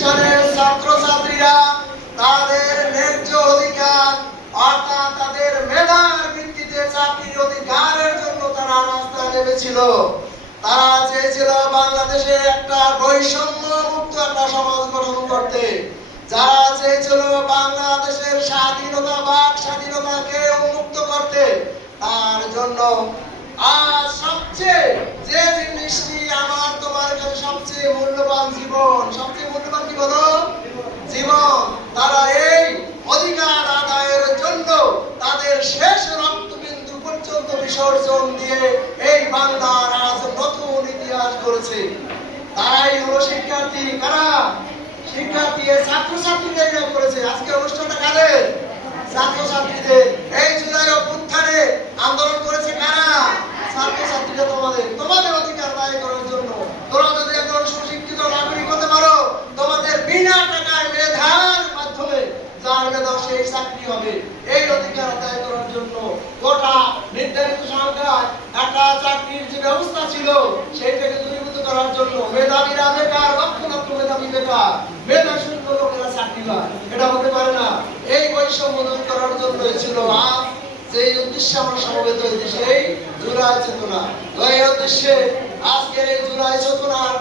প্রতিষ্ঠানের ছাত্রছাত্রীরা তাদের ন্যায্য অধিকার অর্থাৎ তাদের মেধার ভিত্তিতে চাকরির অধিকারের জন্য তারা রাস্তায় নেমেছিল। তারা চেয়েছিল বাংলাদেশে একটা বৈষম্য মুক্ত একটা সমাজ গঠন করতে। যারা চেয়েছিল বাংলাদেশের স্বাধীনতা বাক স্বাধীনতাকে উন্মুক্ত করতে। তার জন্য আজ সবচেয়ে যে জিনিসটি আমার তোমার কাছে সবচেয়ে মূল্যবান জীবন, সবচেয়ে মূল্যবান কি বলো? জীবন। তারা এই অধিকার আদায়ের জন্য তাদের শেষ রক্তবিন্দু পর্যন্ত বিসর্জন দিয়ে এই বাংলার আজ নতুন ইতিহাস করেছে। তারাই হলো শিক্ষার্থী। কারা? শিক্ষার্থী, ছাত্রছাত্রীরা এটা করেছে। আজকে অনুষ্ঠানটা কাদের? ছাত্রছাত্রীদের। এই জুলাই অভ্যুত্থানে আন্দোলন করেছে কারা? ছাত্রছাত্রীরা। তোমাদের অধিকার আদায় করার জন্য তোমরা যদি একজন সুশিক্ষিত নাগরিক হতে পারো, তোমাদের বিনা টাকায় মেধার মাধ্যমে যার মেধা সেই চাকরি হবে। এই অধিকার আদায় করার জন্য গোটা নির্ধারিত সংখ্যায় একটা চাকরির যে ব্যবস্থা ছিল সেইটাকে দূরীভূত করার জন্য মেধাবীরা বেকার, লক্ষ লক্ষ মেধাবী বেকার, মেধা শূন্য লোকেরা চাকরি পায়। এটা হতে পারে না। এই বৈষম্য দূর করার জন্য ছিল আজ যে উদ্দেশ্যে আমরা সমবেত হয়েছি, সেই জুলাই চেতনা। এই উদ্দেশ্যে আজকের এই জুলাই চেতনার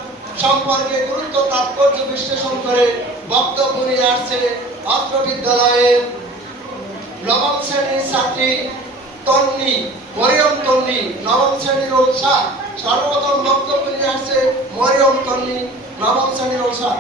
সম্পর্কে গুরুত্ব তাৎপর্য বিশ্লেষণ করে বক্তব্য নিয়ে আসছে অত্র বিদ্যালয়ের নবম শ্রেণীর ছাত্রী তন্নি, মরিয়ম তন্নি, নবম শ্রেণীর ওলসা। সর্বপ্রথম বক্তব্য নিয়ে আসছে মরিয়ম তন্নি, নবম শ্রেণীর ওলসা।